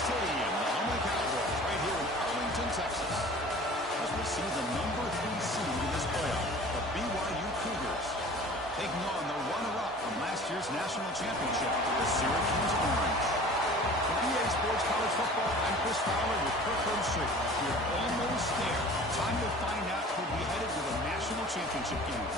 City and the home of the Cowboys right here in Arlington, Texas, as we see the number 3 seed in this playoff, the BYU Cougars, taking on the runner-up from last year's national championship, the Syracuse Orange. For EA Sports College Football, I'm Chris Fowler with Kirk Herbstreit. We're almost there. Time to find out who'll be headed to the national championship game.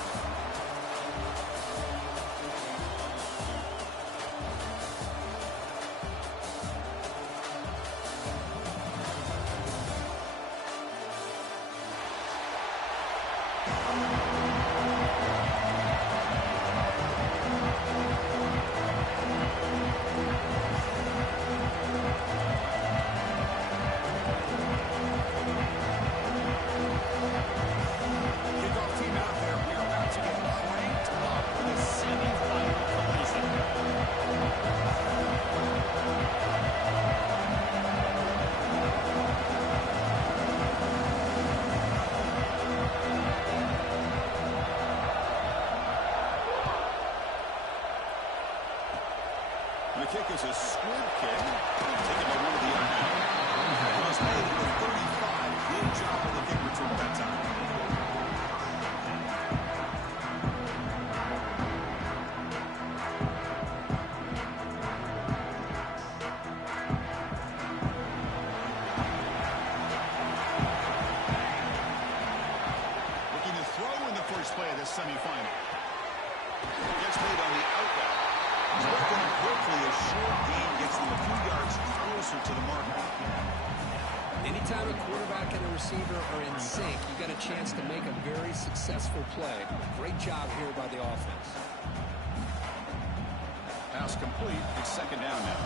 The kick is a squib kick. Taken by one of the unknown. Cross made to the 35. Good job on the kick return that time. Looking to throw in the first play of this semifinal. Gets made on the outlet. Broken up quickly, a short gain gets them a few yards closer to the mark. Anytime a quarterback and a receiver are in sync, you got a chance to make a very successful play. Great job here by the offense. Pass complete. It's second down now.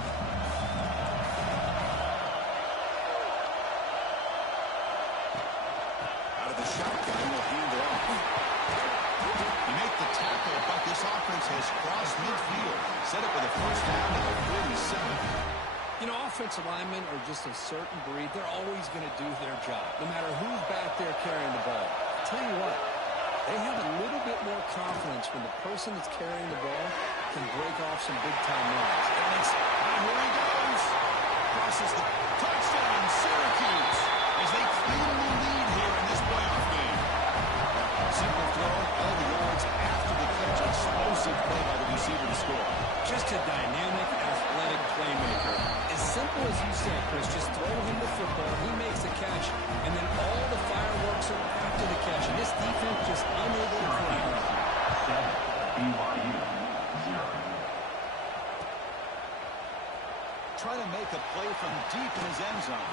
Out of the shotgun, will hand it off. You make the tackle, but this offense has crossed midfield. Set up with a first down at the 47. You know, offensive linemen are just a certain breed. They're always going to do their job, no matter who's back there carrying the ball. I'll tell you what, they have a little bit more confidence when the person that's carrying the ball can break off some big-time runs. Here he goes. Crosses the touchdown, Syracuse, as they claim the lead here in this playoff game. Simple throw, all the yards after the catch. Explosive play by the receiver to score. Just a dynamic, athletic playmaker. As simple as you said, Chris, just throw him the football, he makes a catch, and then all the fireworks are after the catch. And this defense just unable to correct. BYU 0. Trying to make a play from deep in his end zone.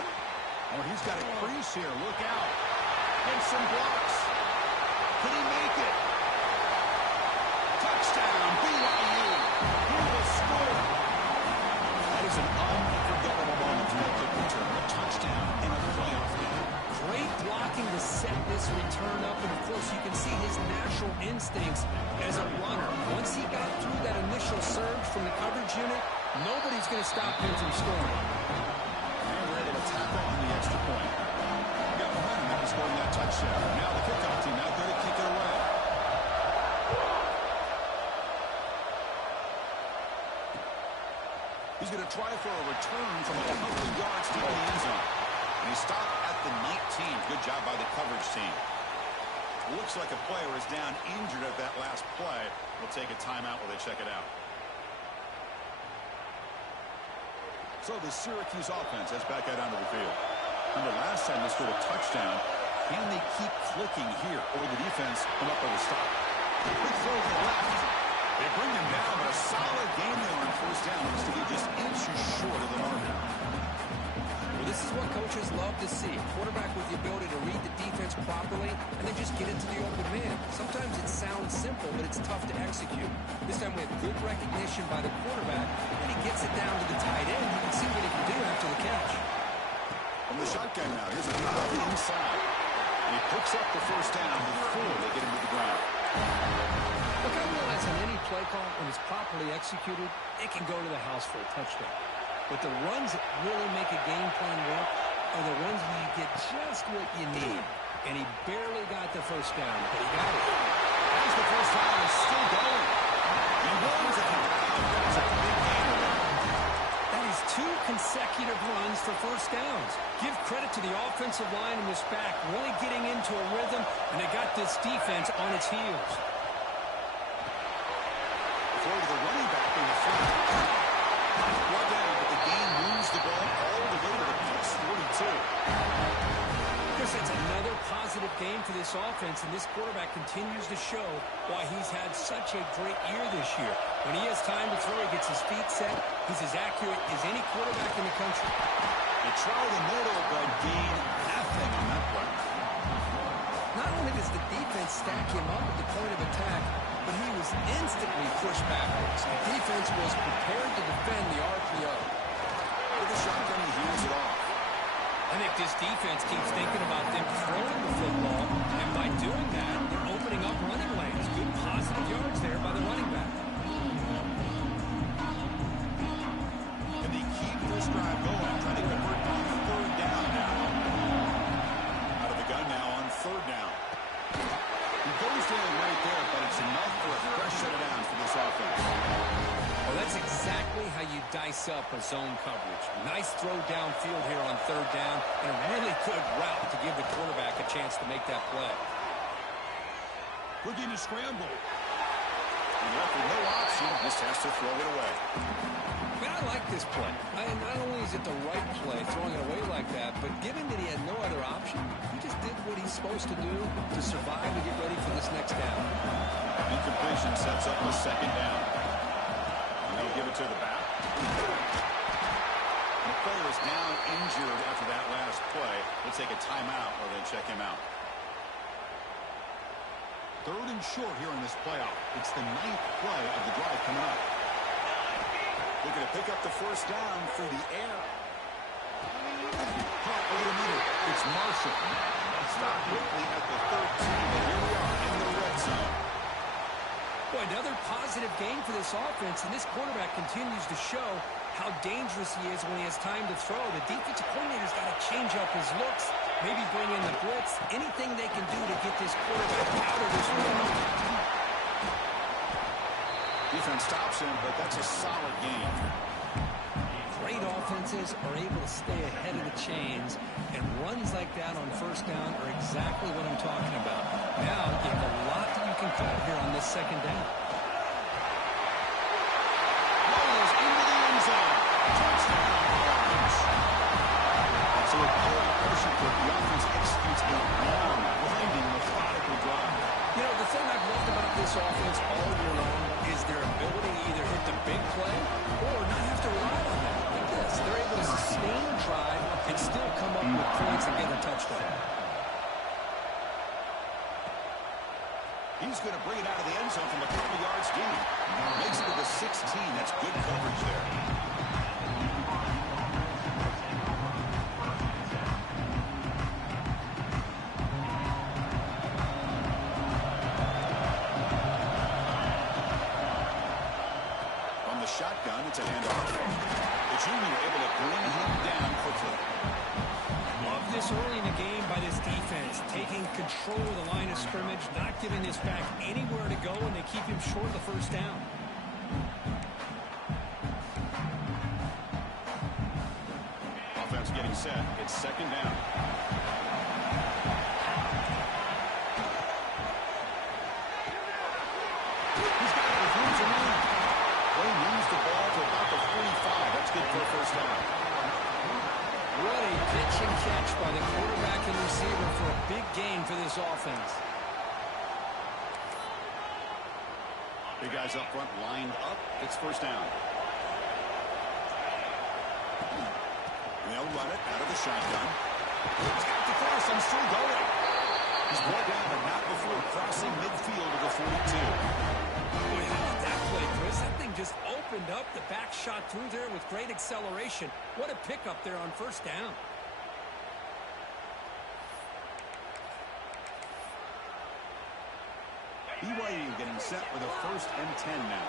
Oh, he's got a crease here. Look out. And some blocks. Could he make it? Touchdown, BYU. Who will score? That is an unforgettable moment for that kick return. A touchdown in a playoff game. Great blocking to set this return up, and of course you can see his natural instincts as a runner. Once he got through that initial surge from the coverage unit, nobody's going to stop him from scoring. And we're able to tackle on the extra point. Got behind him after scoring that touchdown. Now the kickoff team out there to kick it away. He's going to try for a return from a couple of yards deep in the end zone. And he stopped at the 19. Good job by the coverage team. Looks like a player is down injured at that last play. We'll take a timeout while they check it out. So the Syracuse offense heads back out onto the field. Remember last time they scored a touchdown. Can they keep clicking here, or the defense come up with a stop? Quick throw to the left. They bring him down, but a solid game there on first down. Looks to be just inches short of the marker. Well, this is what coaches love to see. A quarterback with the ability to read the defense properly and then just get into the open man. Sometimes it sounds simple, but it's tough to execute. This time we have good recognition by the quarterback, and he gets it down to the tight end. You can see what he can do after the catch. From the shotgun now, here's a drop inside. And he picks up the first down before they get him to the ground. Look, I realize on any play call, when it's properly executed, it can go to the house for a touchdown. But the runs that really make a game plan work are the ones where you get just what you need. And he barely got the first down, but he got it. As the first down is still going. He runs it. That's a big game. That is 2 consecutive runs for first downs. Give credit to the offensive line and this back really getting into a rhythm, and they got this defense on its heels. Throw to the running back in the front. Brought down, but the game moves the ball all the way to the Bucks 42. It's another positive game for this offense, and this quarterback continues to show why he's had such a great year this year. When he has time to throw, he gets his feet set. He's as accurate as any quarterback in the country. They try the middle, but gain nothing on that play. Not only does the defense stack him up at the point of attack, but he was instantly pushed backwards. The defense was prepared to defend the RPO. With the shotgun, he hears it off. I think this defense keeps thinking about them throwing the football, and by doing that, they're opening up running lanes. Good positive yards there by the running back. And they keep this drive going, trying to convert on third down now. Out of the gun now on third down. He goes down right there, but it's enough for a fresh set of downs for this offense. Well, that's exactly how you dice up a zone coverage. Nice throw downfield here on third down, and a really good route to give the quarterback a chance to make that play. Looking to scramble. And left with no option, just has to throw it away. Man, I like this play. Not only is it the right play, throwing it away like that, but given that he had no other option, he just did what he's supposed to do to survive and get ready for this next down. Incompletion sets up a second down. They'll give it to the back. The player is now injured after that last play. They'll take a timeout or they check him out. Third and short here in this playoff. It's the 9th play of the drive coming up. They're going to pick up the first down through the air. Caught over the middle. It's Marshall. Stop quickly at the 13, and here we are in the red zone. Boy, another positive game for this offense, and this quarterback continues to show how dangerous he is when he has time to throw. The defensive coordinator's got to change up his looks, maybe bring in the blitz, anything they can do to get this quarterback out of this rhythm. Defense stops him, but that's a solid game. Great offenses are able to stay ahead of the chains, and runs like that on first down are exactly what I'm talking about. Now, you have a lot that you can call here on this second down. Rolls into the end zone. Touchdown, Orange. So with all the pressure, the offense executes a long, winding, methodical drive. You know, the thing I've loved about this offense all year long is their ability to either hit the big play or not have to rely on that. Like this, they're able to sustain a drive and still come up with points and get a touchdown. He's going to bring it out of the end zone from a couple yards deep. Makes it to the 16. That's good coverage there. On the shotgun, it's a handoff. The junior able to bring him down quickly. Love this early in the game by this defense, taking control of the line of scrimmage, not giving this back anywhere to go, and they keep him short of the first down. Offense getting set. It's second down. He's got it with room to run. They moves the ball to about the 45. That's good for a first down. What a pitch and catch by the quarterback and receiver for a big gain for this offense. Big guys up front lined up. It's first down. They'll run it out of the shotgun. He's got the cross and still going. He's brought down, but not before crossing midfield of the 42. Boy, how about that play, Chris? That thing just opened up. The back shot through there with great acceleration. What a pickup there on first down. BYU getting set with a first and 10 now.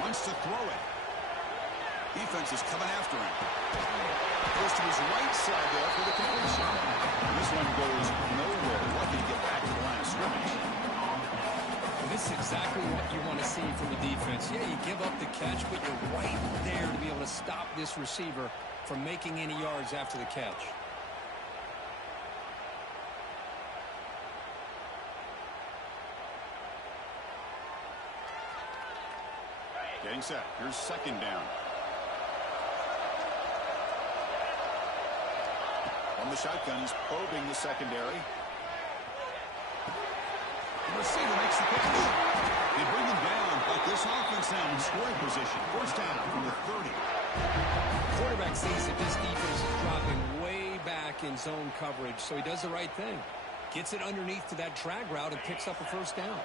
Wants to throw it. Defense is coming after him. Goes to his right side there for the completion. And this one goes nowhere. Lucky to get back to the line of scrimmage. This is exactly what you want to see from the defense. Yeah, you give up the catch, but you're right there to be able to stop this receiver from making any yards after the catch. Getting set. Here's second down. On the shotgun, he's probing the secondary. The receiver makes the catch. They bring him down, but this offense now in scoring position. First down from the 30. Quarterback sees that this defense is dropping way back in zone coverage, so he does the right thing. Gets it underneath to that drag route and picks up a first down.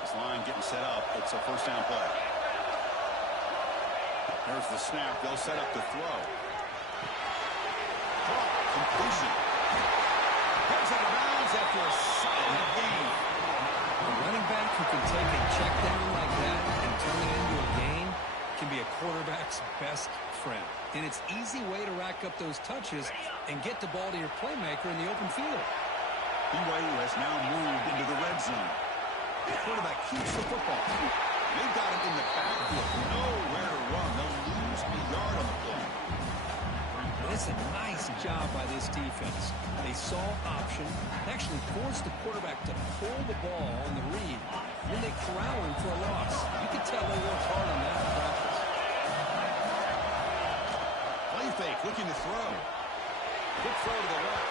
This line getting set up. It's a first down play. There's the snap. They'll set up the throw. Completion. Comes out of bounds after a solid gain. A running back who can take a check down like that and turn it into a gain can be a quarterback's best friend. And it's an easy way to rack up those touches and get the ball to your playmaker in the open field. BYU has now moved into the red zone. The quarterback keeps the football. They've got him in the backfield. Nowhere to run. They'll lose a yard on the play. It's a nice job by this defense. They saw option, actually forced the quarterback to pull the ball on the read, and then they corral him for a loss. You can tell they worked hard on that in practice. Play fake, looking to throw. Good throw to the left.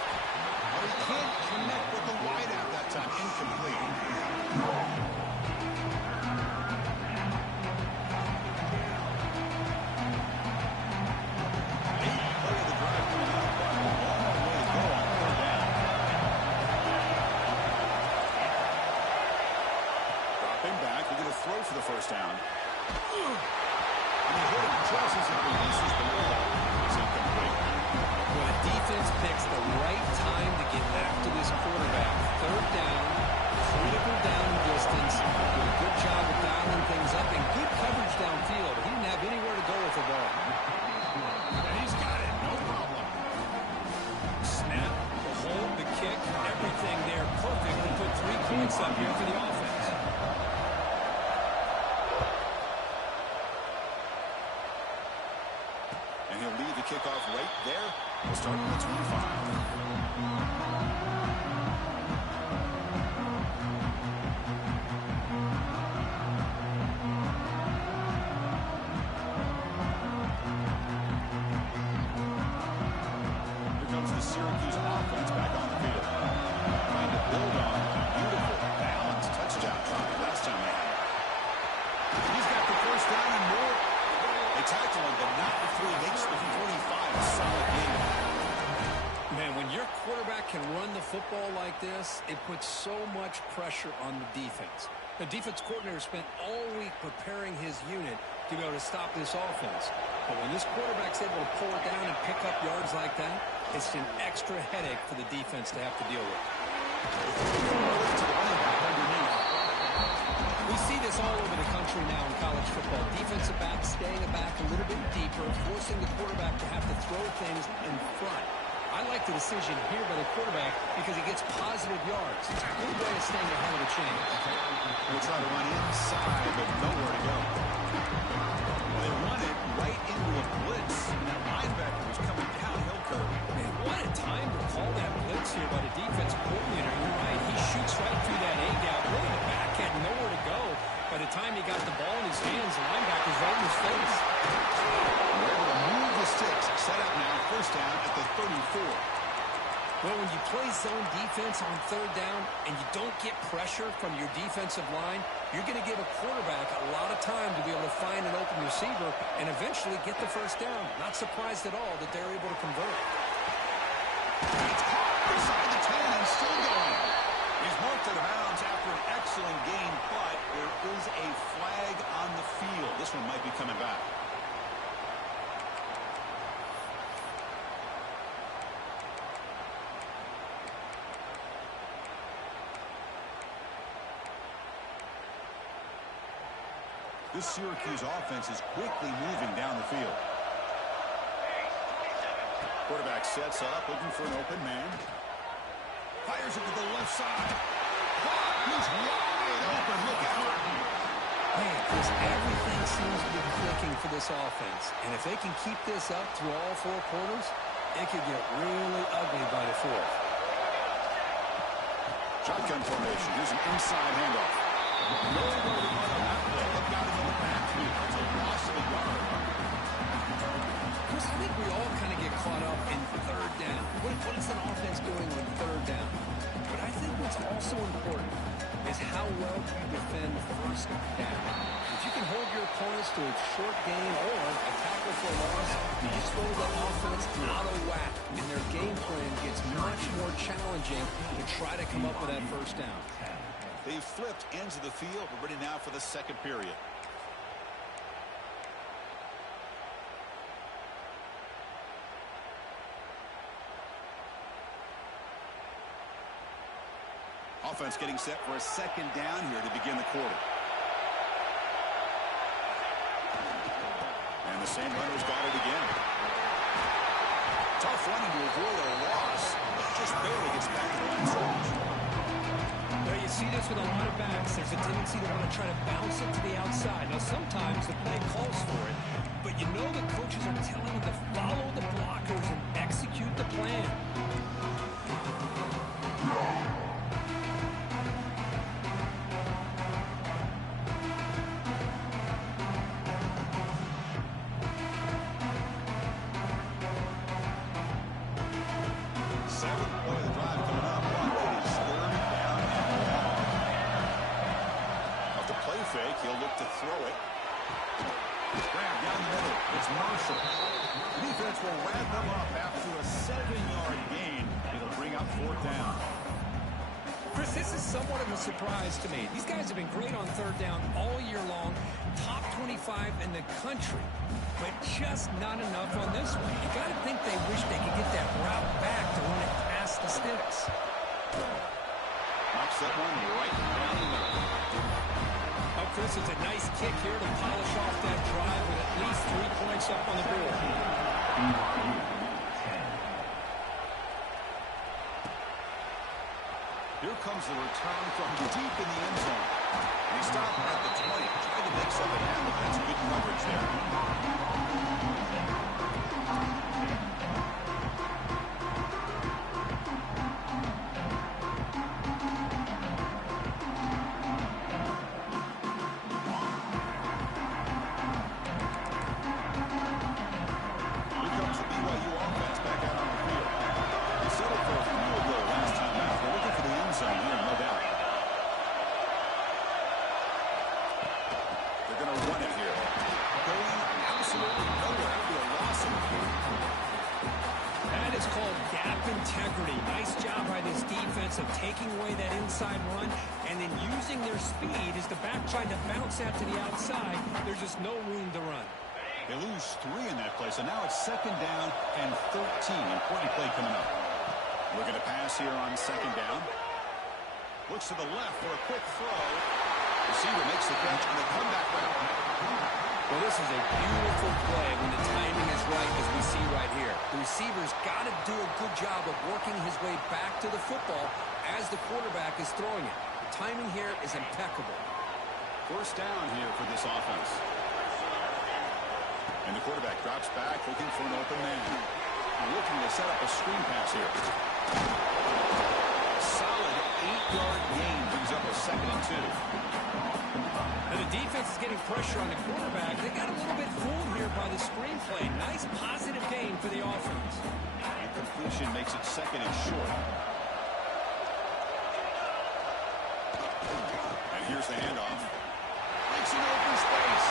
But he can't connect with the wideout that time. Incomplete. For the first down. And he hit him just as he releases the ball. It's incomplete. When a defense picks the right time to get after this quarterback, third down, critical down distance, did a good job of dialing things up, and good coverage downfield. He didn't have anywhere to go with the ball. And he's got it, no problem. Snap, the hold, the kick, everything there perfect to put 3 points up here for the offense. Kickoff right there. We'll start at the 25. Here comes the Syracuse offense back on the field. Trying to build on a beautiful balanced touchdown drive last time they had it. He's got the first down and more. They tackle him, but not before he makes the 45. A solid game. Man, when your quarterback can run the football like this, it puts so much pressure on the defense. The defense coordinator spent all week preparing his unit to be able to stop this offense. But when this quarterback's able to pull it down and pick up yards like that, it's an extra headache for the defense to have to deal with. We see this all over the country now in college football. Defensive backs staying back a little bit deeper, forcing the quarterback to have to throw things in front. I like the decision here by the quarterback because he gets positive yards. It's a good way of staying ahead of the chain. We'll try to run inside, but nowhere to go. They run it right into a blitz. And that linebacker was coming downhill curve. Man, what a time to call that blitz here by the defense coordinator. You're right. He shoots right through that A-gap. Really, the back had nowhere to go. By the time he got the ball in his hands, the linebacker's right in his face. They're able to move the sticks. Set up now, first down at the 34. Well, when you play zone defense on third down and you don't get pressure from your defensive line, you're going to give a quarterback a lot of time to be able to find an open receiver and eventually get the first down. Not surprised at all that they're able to convert. It's caught inside the 10 and still going. He's marked out of bounds after an excellent game, but there is a flag on the field. This one might be coming back. This Syracuse offense is quickly moving down the field. Quarterback sets up, looking for an open man. Fires it to the left side. He's wide wide open. Look out. Man, Chris, everything seems to be clicking for this offense. And if they can keep this up through all four quarters, it could get really ugly by the fourth. Shotgun formation. Here's an inside handoff. Nowhere to run on that play. Look out into the backfield. It's a loss of a yard. Chris, I think we all kind of get caught up in third down. What is an offense doing on third down? But I think what's also important is how well you defend first down. If you can hold your opponents to a short gain or a tackle for a loss, you just throw the offense out of whack, and their game plan gets much more challenging to try to come up with that first down. They've flipped ends of the field. We're ready now for the second period. Offense getting set for a second down here to begin the quarter. And the same runner's got it again. Tough running to avoid a loss, but just barely gets back to the line scrimmage. Well, you see this with a lot of backs. There's a tendency to want to try to bounce it to the outside. Now, sometimes the play calls for it, but you know the coaches are telling you to follow the blockers and execute the plan. Seventh play of the drive coming up. It is third down and long. Off the play fake, he'll look to throw it. Grab down the middle. It's Marshall. The defense will wrap them up after a 7-yard gain. It'll bring up fourth down. Chris, this is somewhat of a surprise to me. These guys have been great on third down all year long, top 25 in the country, but just not enough on this one. You got to think they wish they could get that route back to run it past the sticks. Knocks that one right down the middle. Oh, Chris, it's a nice kick here to polish off that drive with at least 3 points up on the board. BYU 10. Here comes the return from deep in the end zone. He stopped at the 20, tried to make something happen. That's good coverage there. Here comes the BYU offense back out on the field. They settled for a field goal last time out. They're looking for the end zone here, no doubt. They're going to run it here. Going absolutely nowhere after a loss in the field. That is called gap integrity. Nice job by this defense of taking away that inside run and then using their speed as the back tried to bounce out to the outside. There's just no room to run. They lose 3 in that play, so now it's second down and 13. Important play coming up. Looking to pass here on second down. Looks to the left for a quick throw. Receiver makes the catch on the comeback route. Well, this is a beautiful play when the timing is right, as we see right here. The receiver's got to do a good job of working his way back to the football as the quarterback is throwing it. The timing here is impeccable. First down here for this offense. And the quarterback drops back, looking for an open man. Looking to set up a screen pass here. Solid 8-yard gain brings up a second and 2. And the defense is getting pressure on the quarterback. They got a little bit fooled here by the screen play. Nice positive gain for the offense. And completion makes it second and short. And here's the handoff. Makes an open space.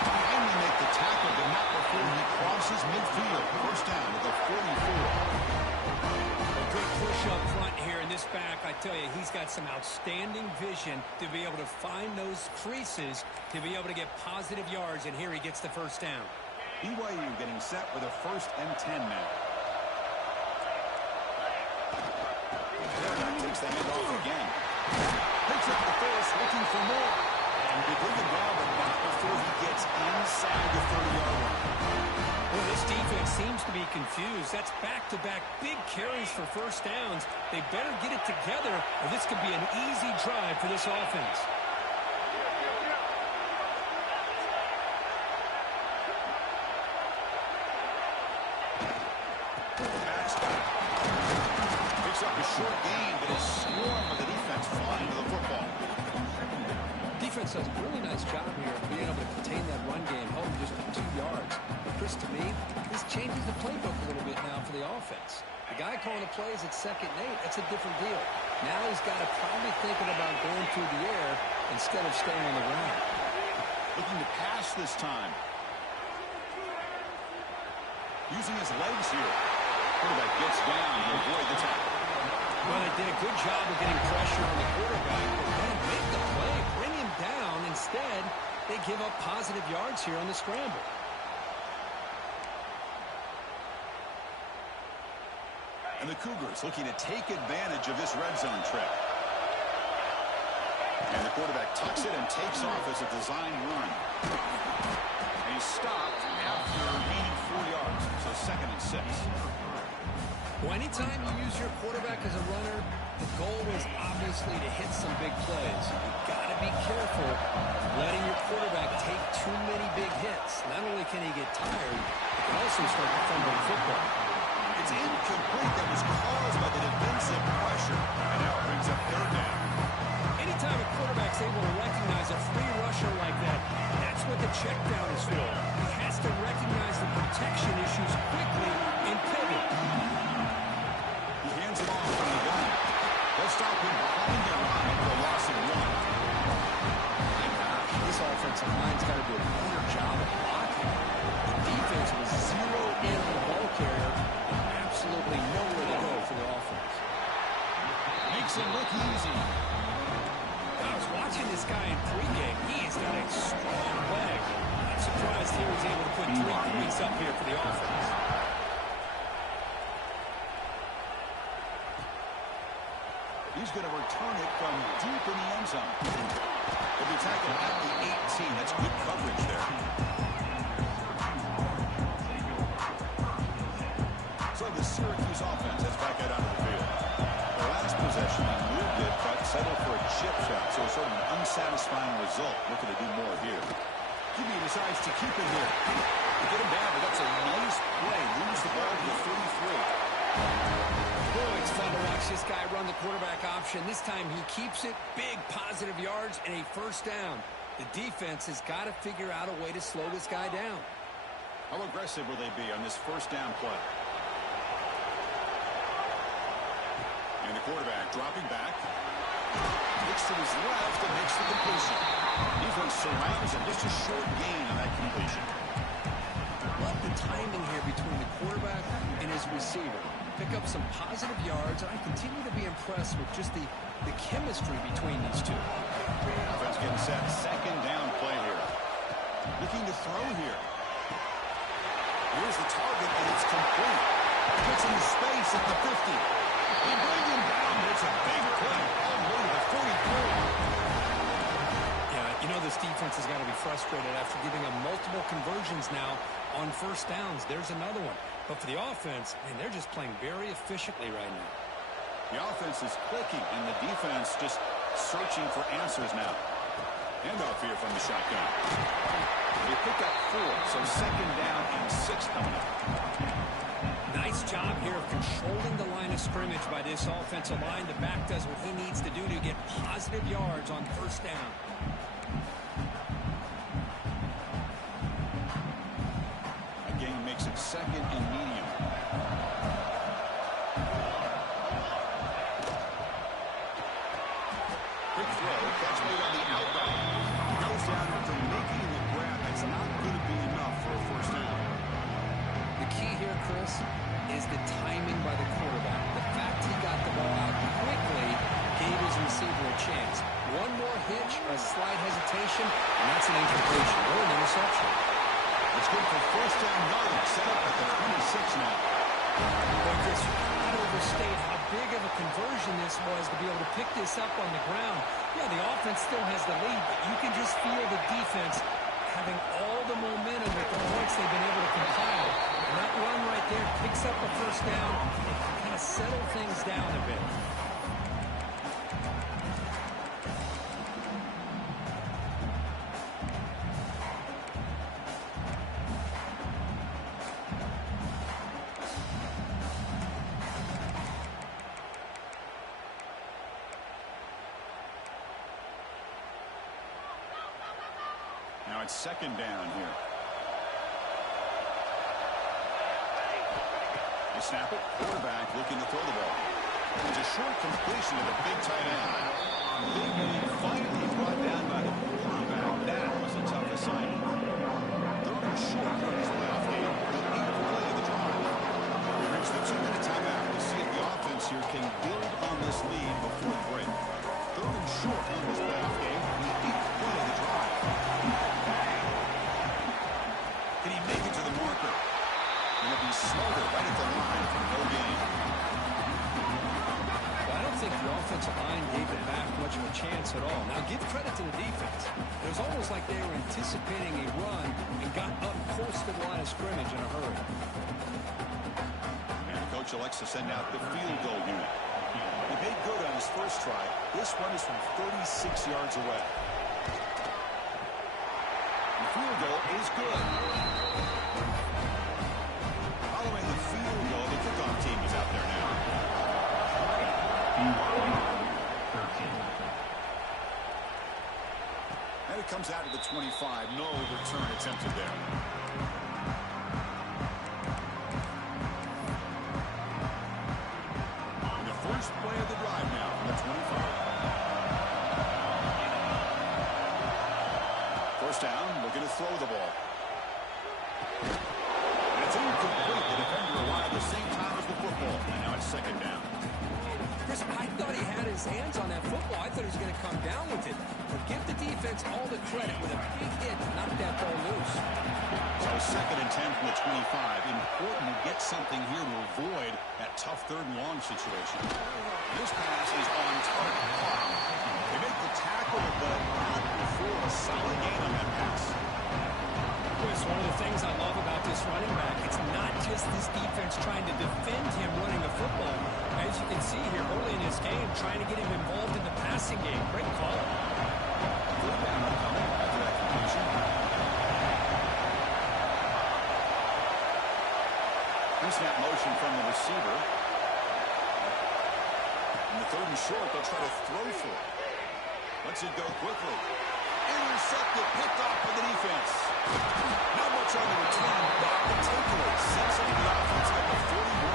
Finally make the tackle, but not before he crosses midfield. First down with a 44. A good push up front here in this back. I tell you, he's got some outstanding vision to be able to find those creases, to be able to get positive yards, and here he gets the first down. BYU getting set with a 1st and 10 now. Quarterback takes the handoff again. Picks up the first, looking for more. And they bring it down, but not before he gets inside the 30-yard line. Well, this defense seems to be confused. That's back-to-back big carries for first downs. They better get it together, or this could be an easy drive for this offense. Picks up a short gain, but a swarm of the defense flying to the football. Defense does a really nice job here of being able to contain that run game, held him just to 2 yards. But Chris, to me, this changes the playbook a little bit now for the offense. The guy calling the plays at 2nd and 8, that's a different deal. Now he's got to probably thinking about going through the air instead of staying on the ground. Looking to pass this time. Using his legs here. Quarterback gets down to avoid the tackle. Well, they did a good job of getting pressure on the quarterback, but then make the play, bring him down. Instead, they give up positive yards here on the scramble. And the Cougars looking to take advantage of this red zone trip. And the quarterback tucks it and takes off as a design run. And he's stopped after gaining 4 yards, so 2nd and 6. Well, anytime you use your quarterback as a runner, the goal is obviously to hit some big plays. You've got to be careful letting your quarterback take too many big hits. Not only can he get tired, he can also start to fumble the football. It's incomplete. That was caused by the defensive pressure. And now it brings up 3rd down. Anytime a quarterback's able to recognize a free rusher like that, that's what the check down is for. He has to recognize the protection issues quickly and pivot. He hands it off from the gun. They'll stop him behind the line for a loss of 1. My gosh, this offensive line's got to do a better job of blocking. The defense was zeroed in on the ball carrier. Absolutely nowhere to go for the offense. Makes it look easy. I was watching this guy in pregame. He has got a strong leg. I'm surprised he was able to put 3 points up here for the offense. He's going to return it from deep in the end zone. He'll be tackled at the 18. That's good coverage there. So the Syracuse offense heads back out onto the field. The last possession, he moved it, but settled for a chip shot. So sort of an unsatisfying result. Looking to do more here. Jimmy decides to keep it here. To get him down, but that's a nice play. Moves the ball to the 33. Boy, it's fun to watch this guy run the quarterback option. This time he keeps it, big positive yards, and a 1st down. The defense has got to figure out a way to slow this guy down. How aggressive will they be on this 1st down play? And the quarterback dropping back. Looks to his left and makes the completion. Defense surrounds him. Just a short gain on that completion. Love the timing here between the quarterback and his receiver. Pick up some positive yards, and I continue to be impressed with just the chemistry between these two. Defense getting set. 2nd down play here. Looking to throw here. Here's the target, and it's complete. Gets into space at the 50. They bring him down. It's a big play all the way to the 43. Yeah, you know this defense has got to be frustrated after giving them multiple conversions now on 1st downs. There's another one. But for the offense, man, they're just playing very efficiently right now. The offense is clicking, and the defense just searching for answers now. Handoff here from the shotgun. They pick up 4, so 2nd down and 6 coming up. Nice job here of controlling the line of scrimmage by this offensive line. The back does what he needs to do to get positive yards on 1st down. Again, makes it 2nd and medium. Quick throw, catch made on the outback. Goes down after making the grab. That's not going to be enough for a 1st down. The key here, Chris, is the timing by the quarterback. The fact he got the ball out quickly gave his receiver a chance. One more hitch or a slight hesitation, and that's an incompletion or an interception. It's good for 1st down yardage. Set up at the 26 now. But Chris, you cannot overstate how big of a conversion this was to be able to pick this up on the ground. Yeah, the offense still has the lead, but you can just feel the defense having all the momentum with the points they've been able to compile. And that run right picks up a first down, it can kind of settle things down a bit. Now it's second down here. They snap it. Quarterback looking to throw the ball. It's a short completion to the big tight end. Big man finally brought down by the quarterback. That was a tough assignment. Third and short on his playoff game. The 8th play of the drive. We reach the 2-minute timeout. We'll see if the offense here can build on this lead before the break. Third and short on his playoff game. The 8th play of the drive. Can he make it to the marker? And he'll be smothered right at the line for no gain. Well, I don't think the offensive line gave the back much of a chance at all. Now, give credit to the defense. It was almost like they were anticipating a run and got up close to the line of scrimmage in a hurry. And coach elects to send out the field goal unit. He made good on his first try. This one is from 36 yards away. The field goal is good. Following the field goal, the kickoff team is out there now. BYU 13. And it comes out of the 25. No return attempted there. And the first play of the drive now from the 25. First down, looking to throw the ball. And it's incomplete. The defender arrived at the same time as the football. And now it's second down. Chris, I thought he had his hands on that football. I thought he was going to come down with it. But give the defense all the credit with a big hit to knock that ball loose. So second and 10 from the 25. Important to get something here to avoid that tough third and long situation. This pass is on target. They make the tackle, but not before a solid gain on that pass. Chris, one of the things I love about this running back, it's not just this defense trying to defend him running the football. As you can see here early in this game, trying to get him involved in the passing game. Great call. Third down coming after that completion. Pre-snap motion from the receiver. And the third and short, they'll try to throw for it. Lets it go quickly. Intercepted, picked off by the defense. Not much on the return, but the takeaway sets up the offense at the 41.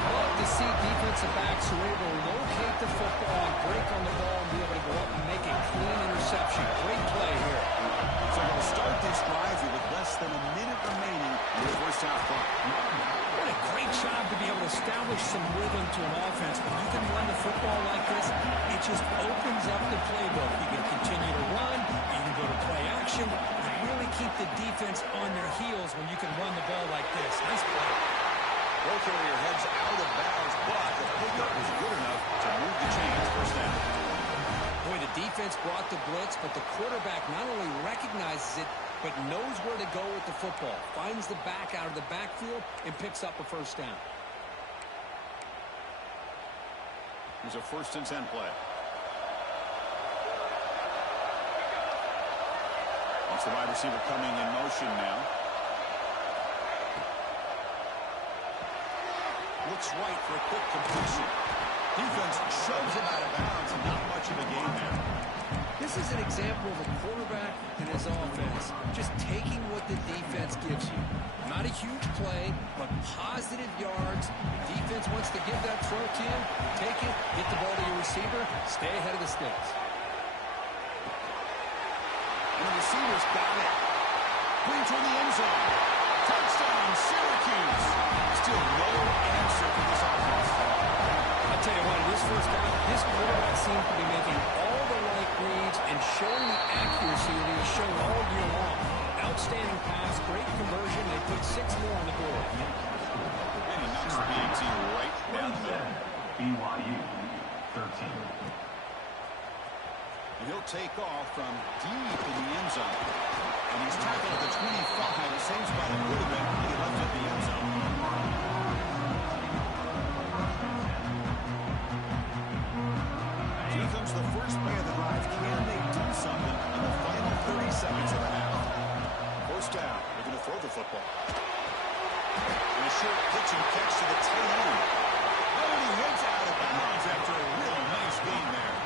I love to see defensive backs who are able to locate the football, break on the ball, and be able to go up and make a clean interception. Great play here. So they'll start this drive here with less than a minute remaining in the first half clock. What a great job to be able to establish some rhythm to an offense. When you can run the football like this, it just opens up the playbook. You can continue to run, you can go to play action, and really keep the defense on their heels when you can run the ball like this. Nice play. Ball carrier heads out of bounds, but the pickup was good enough to move the chains first down. Boy, the defense brought the blitz, but the quarterback not only recognizes it, but knows where to go with the football. Finds the back out of the backfield and picks up a first down. Here's a 1st and 10 play. That's the wide receiver coming in motion now. Looks right for a quick completion. Defense shoves him out of bounds, and not much of a gain there. This is an example of a quarterback and his offense just taking what the defense gives you. Not a huge play, but positive yards. The defense wants to give that throw to you. Take it, get the ball to your receiver, stay ahead of the sticks. And the receiver's got it. Putting toward the end zone. Touchdown, Syracuse. Still no answer for this offense. I'll tell you what, in this first half, this quarterback seems to be making all the right reads and showing the accuracy that he has shown all year long. Outstanding pass, great conversion. They put 6 more on the board. And he knocks the PAT right down the middle. BYU 13. And he'll take off from deep in the end zone. And he's tackled at the 25, the same spot it would have been when he left at the end zone. And a short pitch and catch to the tight end. Oh, and he hits out of bounds after a really nice game there.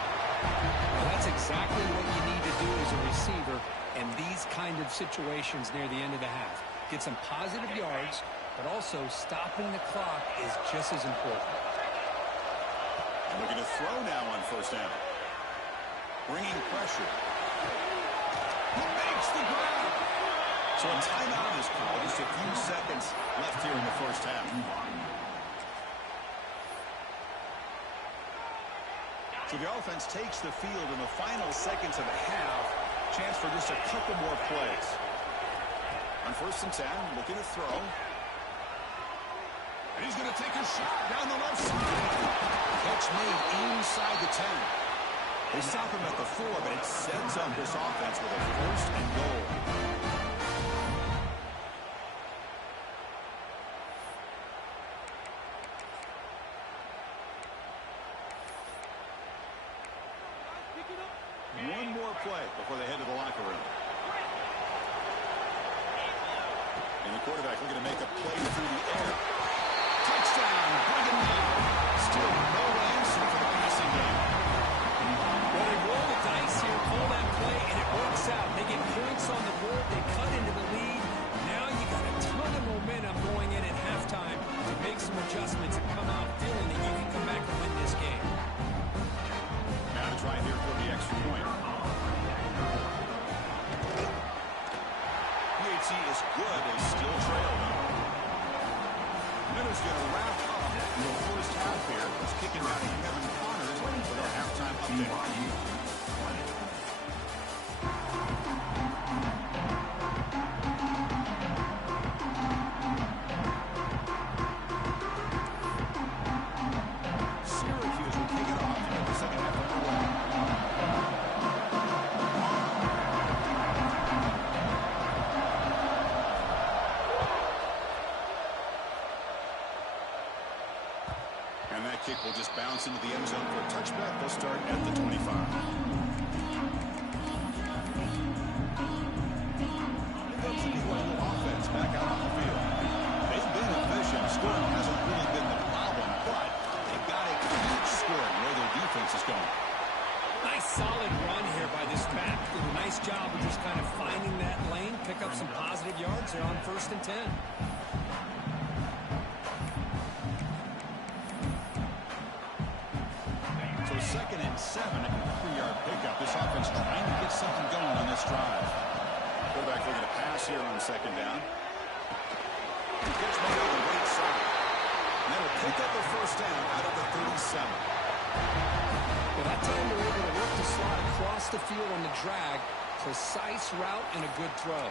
Well, that's exactly what you need to do as a receiver in these kind of situations near the end of the half. Get some positive yards, but also stopping the clock is just as important. And looking to throw now on first down. Bringing pressure. He makes the grab. So a timeout is called. Just a few seconds left here in the first half. So the offense takes the field in the final seconds of the half. Chance for just a couple more plays. On first and 10, looking to throw. And he's going to take a shot down the left side. Catch made inside the 10. They stop him at the 4, but it sets up this offense with a first and goal. One more play before they head to the locker room. And the quarterback looking to make a play through the air. Touchdown, Brigham Young. Still no answer for the passing game. Well, they roll the dice here, pull that play, and it works out. They get points on the board. They cut into the lead. Now you got a ton of momentum going in at halftime to make some adjustments and come out feeling that you can come back and win this game. Now to try here for the extra point. PHC is good. They still trail them. Minutes going to wrap up the first half here. It's kicking out Kevin Connors for the halftime update. Syracuse will kick it off to get the second half underway. And that kick will just bounce into the end zone for a touchback. They'll start at the 25. Here comes the BYU offense back out on the field. They've been efficient. Scoring hasn't really been the problem, but they've got to keep scoring where their defense is going. Nice solid run here by this back. Did a nice job of just kind of finding that lane, pick up some positive yards there on first and 10. So second and 7, a 3-yard pickup. This offense trying to get something going on this drive. Quarterback looking to pass here on second down. He gets one on the right side. And that'll pick up the first down out of the 37. Well, that time they're able to work the slot across the field on the drag. Precise route and a good throw.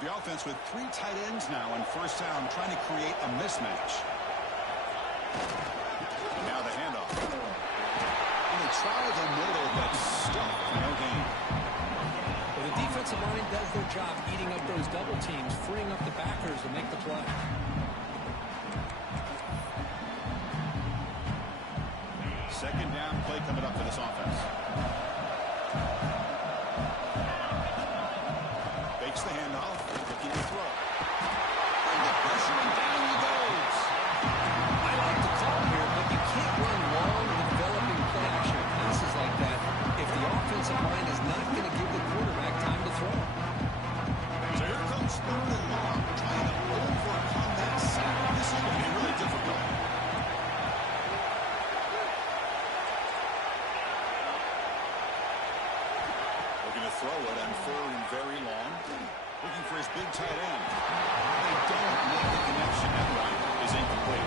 The offense with 3 tight ends now on first down, trying to create a mismatch. And now the handoff. And they try the middle, but stuck for no gain. Well, the defensive line does their job eating up those double teams, freeing up the backers to make the play. Second down play coming up for this offense. Fakes the handoff, looking to throw. Bring the pressure and down he goes. I like the call here, but you can't run long developing play action passes like that if the offensive line is not going to give the quarterback time to throw. So here comes third and long, trying to overcome that sack. This is going to be really difficult. Looking to throw it on third and very long. Looking for his big tight end. They don't make the connection. That one is incomplete.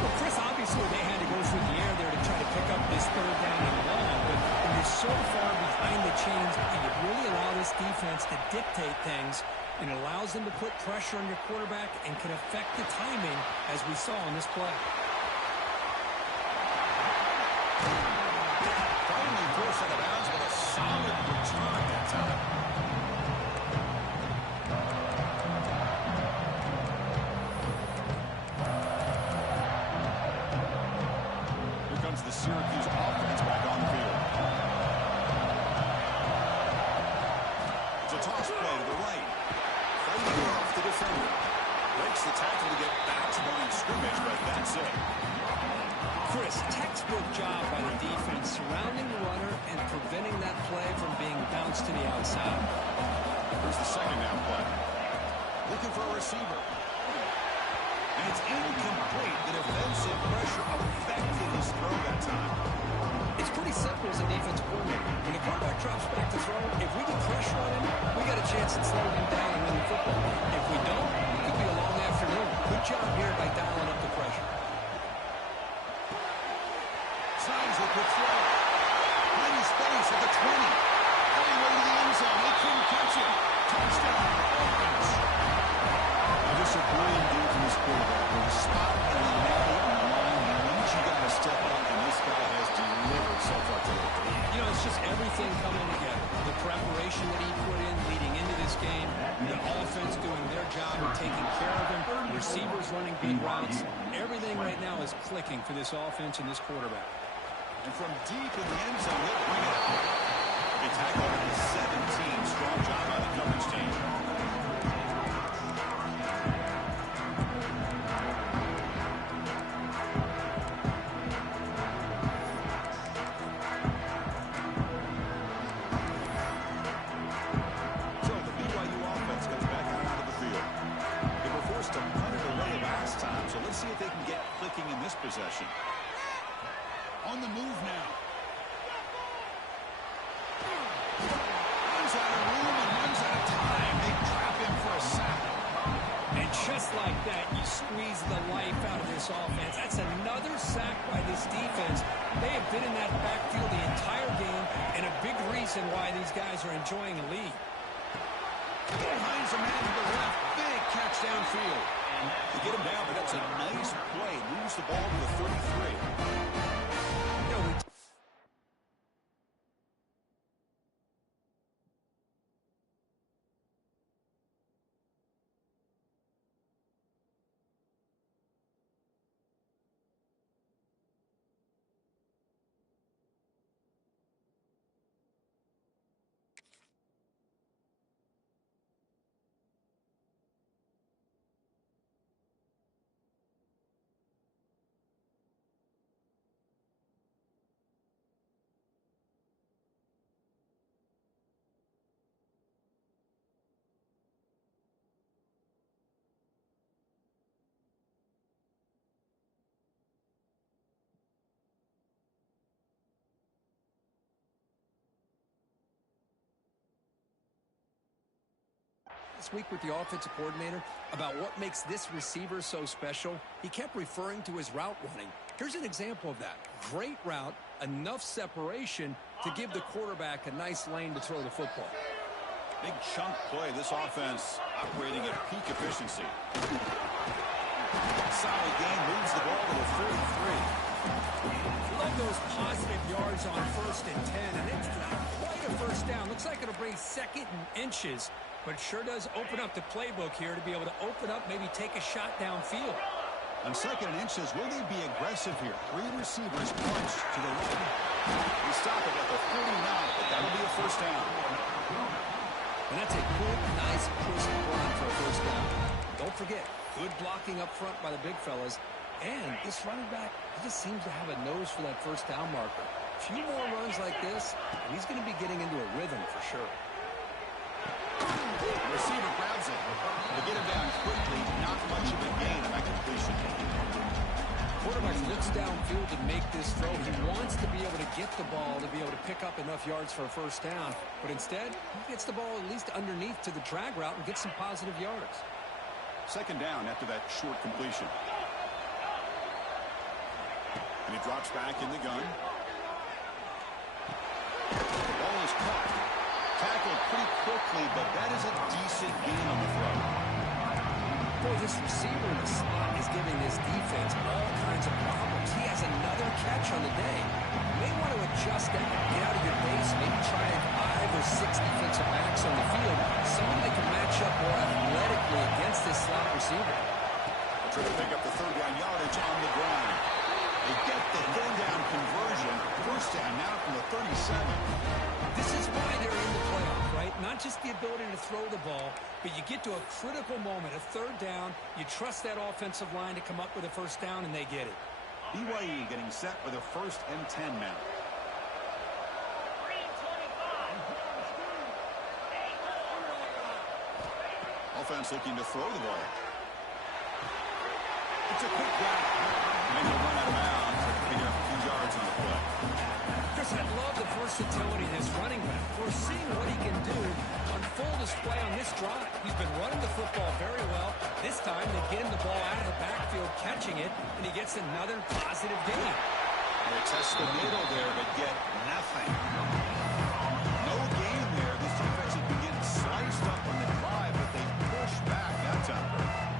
Well, Chris, obviously they had to go through the air there to try to pick up this third down and long, but when you're so far behind the chains, you really allow this defense to dictate things, and it allows them to put pressure on your quarterback and can affect the timing, as we saw on this play. Finally forced out of bounds with a solid return that time. Here comes the Syracuse offense back on the field. It's a toss play to the right. Fighting Breaks the tackle to get back to line of scrimmage, but that's it. Chris, textbook job by the defense surrounding the runner and preventing that play from being bounced to the outside. Here's the second down play. Looking for a receiver. And it's incomplete. The defensive pressure affected his throw that time. It's pretty simple as a defensive coordinator. When the quarterback drops back to throw, if we get pressure on him, we got a chance at slowing him down and winning the football. If we don't, it could be a long afternoon. Good job here by dialing up the pressure. Signs a good throw. Plenty of space at the 20. All the way to the end zone. They couldn't catch him. Touchdown, offense. Just a brilliant game from this quarterback. With a spot and a nail on the line. He knows you got to step up, and this guy has delivered so far today. You know, it's just everything coming together. The preparation that he put in leading into this game, the offense doing their job of taking care of him, receivers running beat routes. Everything right now is clicking for this offense and this quarterback. And from deep in the end zone, he'll bring it out. They tackle at the 17. Strong job by the coverage team. So the BYU offense comes back out onto the field. They were forced to punt it away last time, so let's see if they can get clicking in this possession. On the move now. Runs out of room and runs out of time. They trap him for a sack. And just like that, you squeeze the life out of this offense. That's another sack by this defense. They have been in that backfield the entire game, and a big reason why these guys are enjoying a lead. Behind a man to the left. Big catch downfield. They get him down, but that's a nice play. Moves the ball to the 33. This week with the offensive coordinator about what makes this receiver so special, he kept referring to his route running. Here's an example of that. Great route, enough separation to give the quarterback a nice lane to throw the football. Big chunk play. This offense operating at peak efficiency. Solid game. Moves the ball to the 43. Love those positive yards on 1st and 10, and it's not quite a first down. Looks like it'll bring 2nd and inches, but sure does open up the playbook here to be able to open up, maybe take a shot downfield. On 2nd and inches, will they be aggressive here? 3 receivers punched to the right. They stop it at the 49, but that'll be a first down. And that's a good, nice, crisp run for a first down. Don't forget, good blocking up front by the big fellas. And this running back, he just seems to have a nose for that first down marker. A few more runs like this, and he's going to be getting into a rhythm for sure. The receiver grabs it. To get him down quickly, not much of a gain on that completion. Quarterback looks downfield to make this throw. He wants to be able to get the ball to be able to pick up enough yards for a first down. But instead, he gets the ball at least underneath to the drag route and gets some positive yards. 2nd down after that short completion. And he drops back in the gun. The ball is caught. Tackled pretty quickly, but that is a decent gain on the throw. Boy, this receiver in the slot is giving this defense all kinds of problems. He has another catch on the day. You may want to adjust that, get out of your base, maybe try 5 or 6 defensive backs on the field. Someone that can match up more athletically against this slot receiver. They'll try to pick up the 3rd down yardage on the ground. They get the third down conversion. First down now from the 37. This is why they're in the playoff, right? Not just the ability to throw the ball, but you get to a critical moment, a third down. You trust that offensive line to come up with a first down, and they get it. BYU getting set with a 1st and 10 now. Offense looking to throw the ball. It's a quick grab. And he'll run out of bounds and pick up a few yards on the play. Chris, I love the versatility of this running back. We're seeing what he can do on full display on this drive. He's been running the football very well. This time they get him the ball out of the backfield, catching it, and he gets another positive gain. They test the middle there, but get nothing. No gain there. This defense has been getting sliced up on the drive, but they push back that time.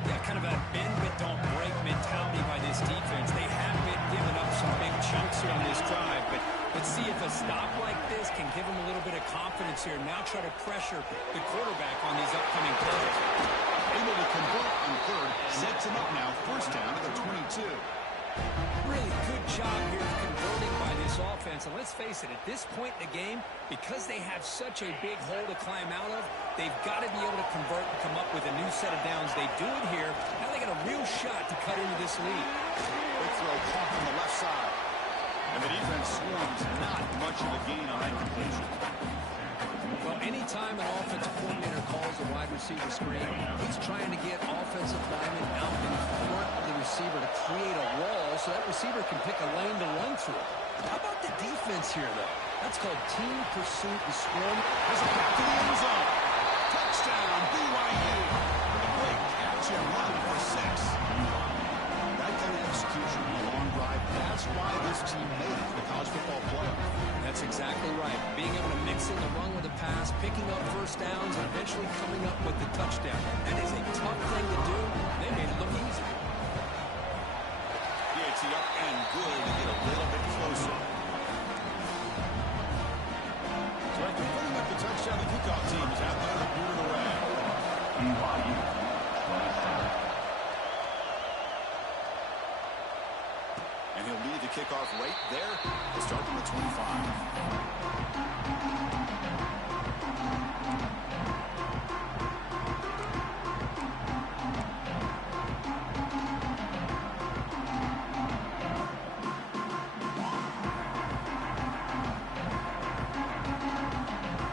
Yeah, kind of a bend but don't break mentality by this defense. They have been giving up some big chunks here on this drive, but let's see if a stop like this can give them a little bit of confidence here. Now try to pressure the quarterback on these upcoming plays. Able to convert on third, sets him up now, first down to the 22. Really good job here of converting by this offense. And let's face it, at this point in the game, because they have such a big hole to climb out of, they've got to be able to convert and come up with a new set of downs. They do it here. Now they got a real shot to cut into this lead. Quick throw caught on the left side. And the defense swarms, not much of a gain on that completion. Well, anytime an offensive coordinator calls a wide receiver screen, he's trying to get offensive linemen out in front of the receiver to create a wall so that receiver can pick a lane to run through. How about the defense here, though? That's called team pursuit and scrum. There's a back to the end zone. Touchdown, BYU. With a great catch and run for 6. That kind of execution on a long drive, that's why this team made it to the college football playoff. That's exactly right. Being able to mix in the run with a pass, picking up first downs, and eventually coming up with the touchdown. That is a tough thing to do. They made it look easy. Gets it up and good to get a little bit closer. So after putting up the touchdown, the kickoff team is out there to boot it away. BYU 27. And he'll lead the kickoff right there. He'll start from the 25.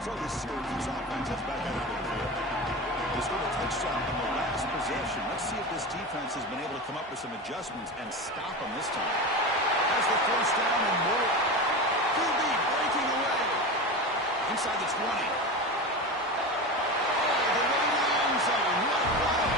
So the Syracuse offense has back out onto the field. They scored a touchdown on the last possession. Let's see if this defense has been able to come up with some adjustments and stop them this time. Has the first down and more. QB breaking away. Inside the 20. Oh, the way to the end zone. What a play.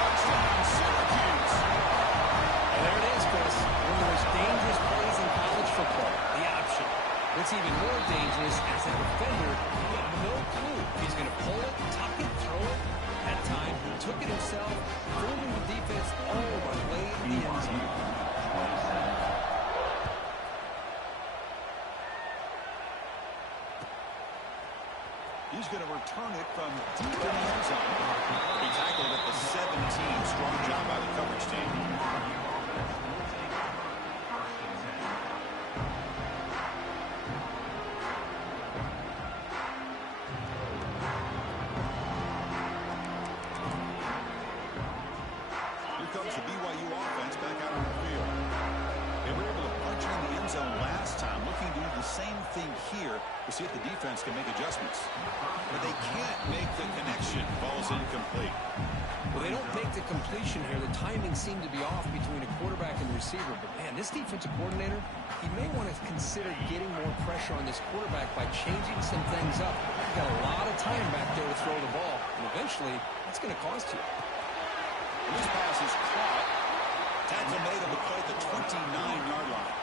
Touchdown, Syracuse. And there it is, Chris. One of the most dangerous plays in college football, the option. What's even more dangerous, as a defender, you have no clue if he's going to pull it, tuck it, throw it. That time, he took it himself, fooling the defense all the way to the end zone. He's going to return it from deep in the end zone. He tackled at the 17. Strong job by the coverage team. Here comes the BYU offense back out on the field. They were able to punch in the end zone last time, looking to do the same thing here to see if the defense can make adjustments. But they can't make the connection. Ball's incomplete. Well, they don't make the completion here. The timing seemed to be off between a quarterback and the receiver. But, man, this defensive coordinator, he may want to consider getting more pressure on this quarterback by changing some things up. He's got a lot of time back there to throw the ball. And eventually, that's going to cost you. This pass is caught. Tackle made on the play at the 29-yard line.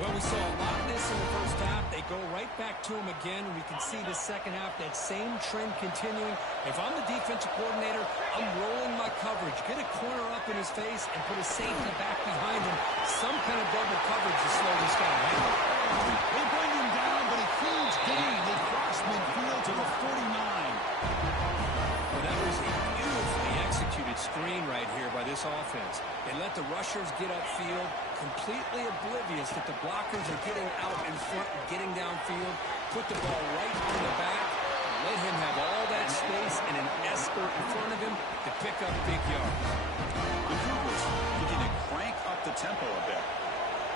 Well, we saw a lot of this in the first half. They go right back to him again, and we can see the second half, that same trend continuing. If I'm the defensive coordinator, I'm rolling my coverage. Get a corner up in his face and put a safety back behind him. Some kind of double coverage to slow this guy down. They bring him down, but a huge gain. They cross midfield to the 49. Well, that was a beautifully executed screen right here by this this offense. They let the rushers get upfield, completely oblivious that the blockers are getting out in front and getting downfield. Put the ball right on the back. Let him have all that space and an escort in front of him to pick up big yards. The Cougars looking to crank up the tempo a bit.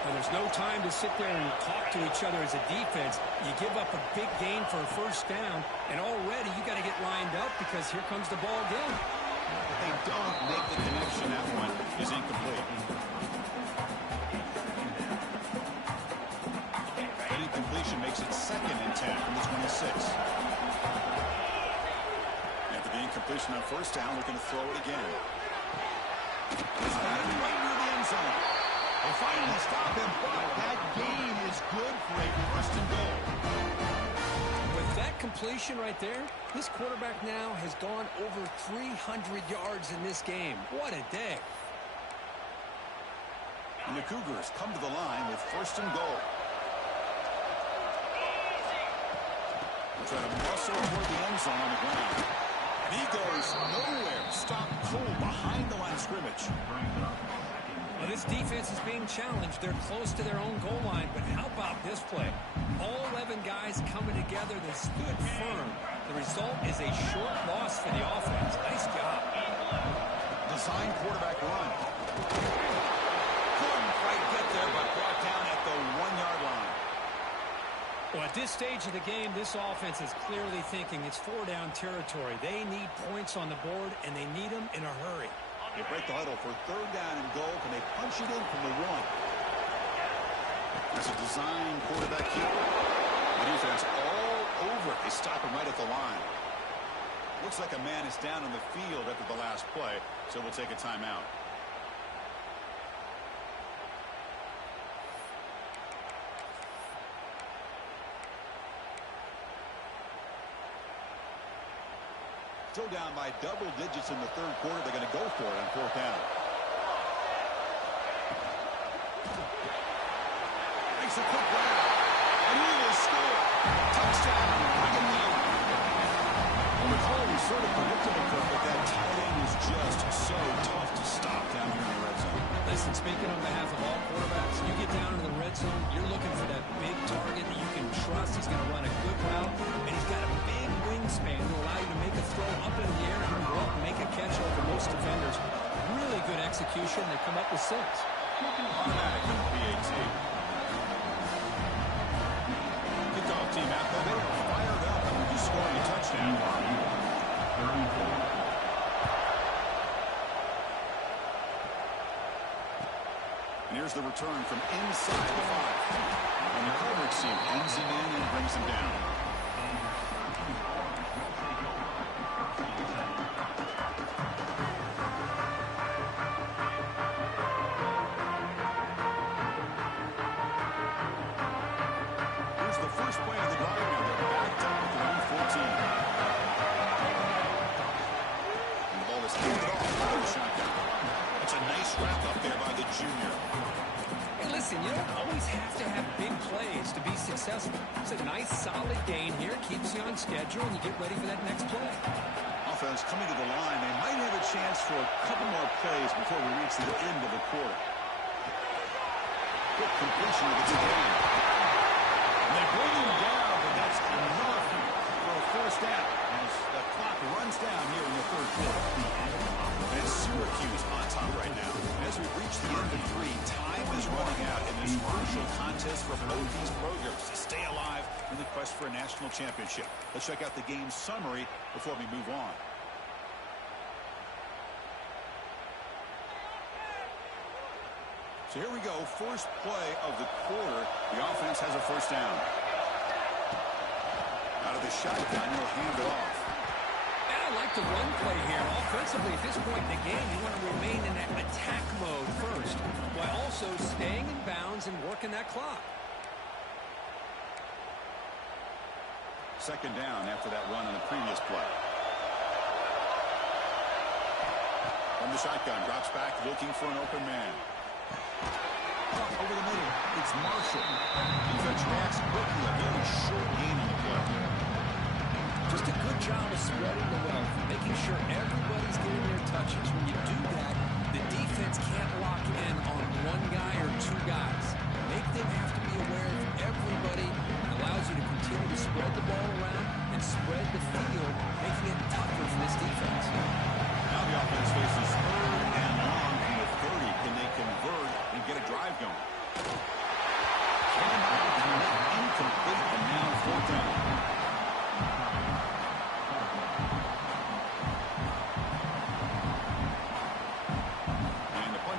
And there's no time to sit there and talk to each other as a defense. You give up a big gain for a first down, and already you got to get lined up because here comes the ball again. But they don't make the connection. That one is incomplete. That incompletion makes it 2nd and 10 from the 26. After the incompletion on first down, looking to throw it again. He's got it right near the end zone. They finally stop him, but that gain is good for a first and goal. With that completion right there, this quarterback now has gone over 300 yards in this game. What a day. And the Cougars come to the line with first and goal. They're trying to muscle toward the end zone on the ground. And he goes nowhere. Stop cold behind the line of scrimmage. Well, this defense is being challenged. They're close to their own goal line, but how about this play? All 11 guys coming together. They stood firm. The result is a short loss for the offense. Nice job. Design quarterback run. Couldn't quite get there, but brought down at the 1-yard line. Well, at this stage of the game, this offense is clearly thinking it's 4-down territory. They need points on the board, and they need them in a hurry. They break the huddle for 3rd down and goal. Can they punch it in from the 1? There's a design quarterback keeper. The defense all over it. They stop him right at the line. Looks like a man is down on the field after the last play, so we'll take a timeout. Still down by double digits in the 3rd quarter. They're going to go for it on 4th down. Makes a quick grab. And he will score. Touchdown. Brigham Young. On the call, we sort of predictable, Kirk, but that tight end is just so tough to stop down here in the red zone. Listen, speaking on behalf of all quarterbacks, you get down into the red zone, you're looking for that big target that you can trust. He's going to run a good route, and he's got a big wingspan to allow you to make a throw up in the air and go up and make a catch over most defenders. Really good execution. They come up with 6. Automatic in the PAT. Kickoff team out there. They are fired up and he's scoring a touchdown. And here's the return from inside the 5. And the coverage team ends him in and brings him down. Here's the first play of the drive now. They're backed up at their own 14. And the ball is handed off for the shotgun. That's a nice wrap up there by the junior. Hey, listen, you don't always have to have big plays to be successful. It's a nice, solid gain here. Keeps you on schedule, and you get ready for that next play. Offense coming to the line. They might have a chance for a couple more plays before we reach the end of the quarter. Quick completion of the game. And they bring him down, but that's enough for a first down as the clock runs down here in the 3rd quarter. And it's Syracuse on top right now. As we reach the end of 3, time is running out in this crucial contest for both these programs to stay alive in the quest for a national championship. Let's check out the game summary before we move on. So here we go, first play of the quarter. The offense has a first down. Out of the shotgun, he'll hand it off. And I like the run play here. Offensively, at this point in the game, you want to remain in that attack mode first, while also staying in bounds and working that clock. Second down after that run on the previous play. From the shotgun, drops back, looking for an open man. Over the middle, it's Marshall. Defense reacts quickly, a very short gain on the play. Just a good job of spreading the wealth, making sure everybody's getting their touches. When you do that, the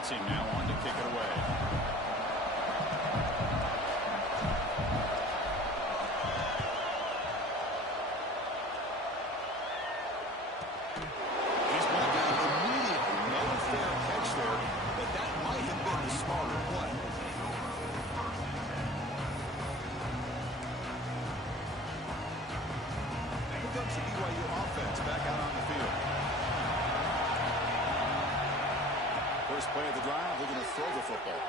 team now on to kick it away. He's brought down immediately. No fair catch there, but that might have been the smarter play. Here comes the BYU offense back out on the field. First play of the drive, they're going to throw the football.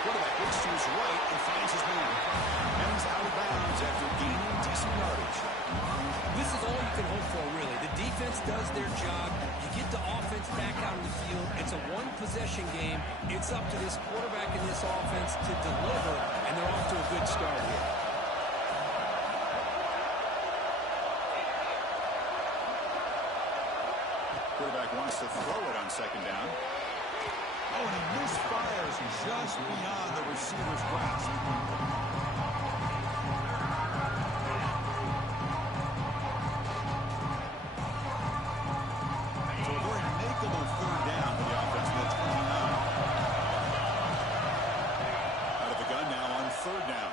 Quarterback looks to his right and finds his man. And he's out of bounds after gaining decent yardage. This is all you can hope for, really. The defense does their job. You get the offense back out on the field. It's a one-possession game. It's up to this quarterback and this offense to deliver, and they're off to a good start here. Quarterback wants to throw it on second down. Oh, and he misfires just beyond the receiver's grasp. So a very makeable third down for the offense at 29. Out of the gun now on third down.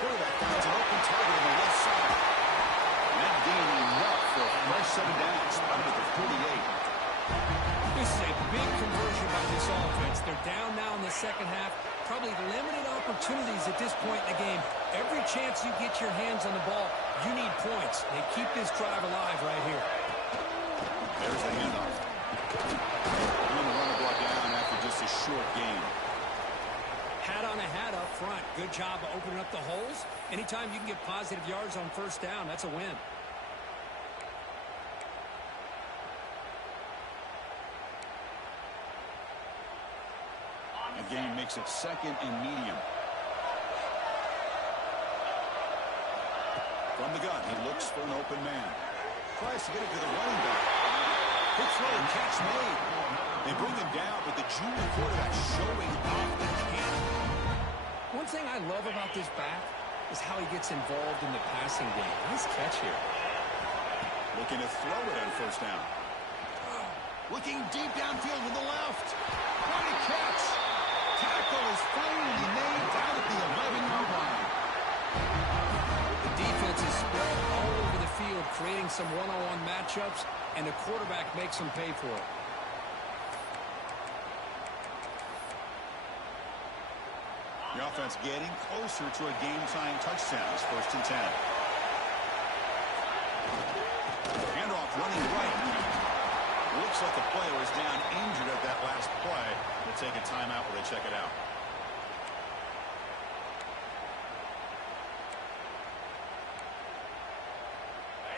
Quarterback finds an open target on the left side. That gain enough for a fresh set of downs, spotted at the 38. This is a big conversion by this offense. They're down now in the second half. Probably limited opportunities at this point in the game. Every chance you get your hands on the ball, you need points. They keep this drive alive right here. There's the handoff. And the runner brought down after just a short gain. Hat on a hat up front. Good job of opening up the holes. Anytime you can get positive yards on first down, that's a win. The game makes it second and medium. From the gun, he looks for an open man. Tries to get it to the running back. Quick throw and catch made. They bring him down, but the junior quarterback showing off the cannon. One thing I love about this back is how he gets involved in the passing game. Nice catch here. Looking to throw it on first down. Looking deep downfield to the left. What a catch. Tackle is finally made down at the 11-yard line. The defense is spread all over the field, creating some one-on-one matchups, and the quarterback makes them pay for it. The offense getting closer to a game-tying touchdown. It's 1st and 10. Handoff running right. Looks like the player was down injured at that last play. They'll take a timeout while they check it out.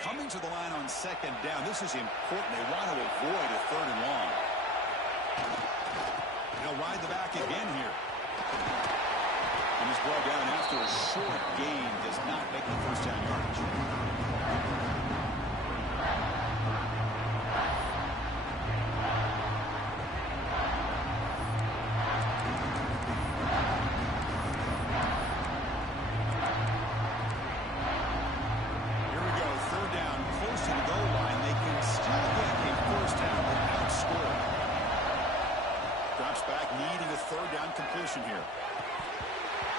Coming to the line on second down. This is important. They want to avoid a third and long. They'll ride the back again here. And he's brought down after a short gain. Does not make the first down yardage. Completion here.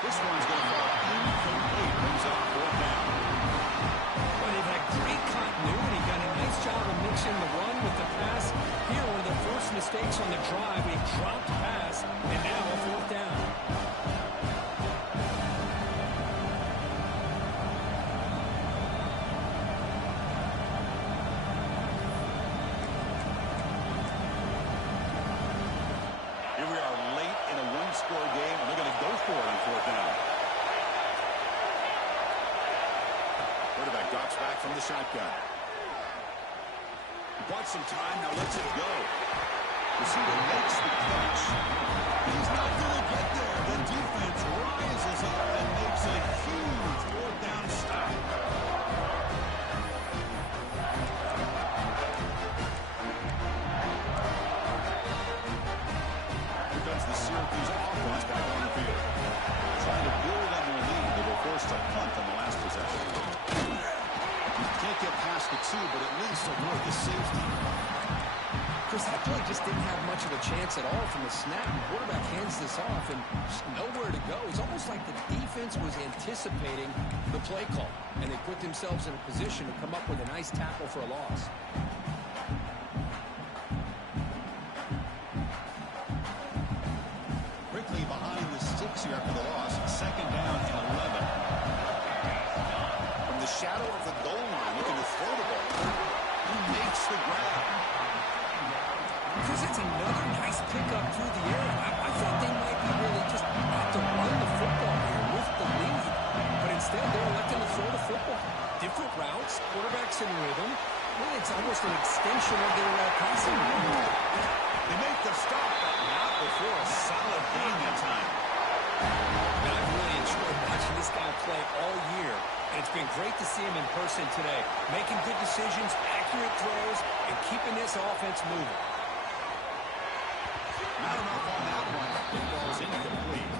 This one's going to fall incomplete. Brings up 4th down. Well, they've had great continuity. Got a nice job of mixing the run with the pass. Here, one of the first mistakes on the drive. A dropped pass, and now a 4th down. Score game, and they're going to go for it on 4th down. Quarterback drops back from the shotgun. Bought some time, now lets it go. Receiver makes the catch. He's not going to get there. The defense rises up and makes a huge 4th down stop. The Syracuse offense back on the field. Trying to build on their lead. They were forced to punt on the last possession. You can't get past the 2, but at least avoid the safety. Chris, that play just didn't have much of a chance at all from the snap. The quarterback hands this off and just nowhere to go. It's almost like the defense was anticipating the play call, and they put themselves in a position to come up with a nice tackle for a loss. Quickly behind the 6 here after the loss. Second down and 11. From the shadow of the goal line, looking to throw the ball. He makes the grab. Chris, it's another nice pickup through the air. I thought they might be really just about to run the football here with the lead. But instead, they're electing to throw the football. Different routes, quarterbacks in rhythm. Well, it's almost an extension of their passing game. They make the stop, but not before a solid game that time. And I've really enjoyed watching this guy play all year. And it's been great to see him in person today. Making good decisions, accurate throws, and keeping this offense moving. Not enough on that one. It falls incomplete.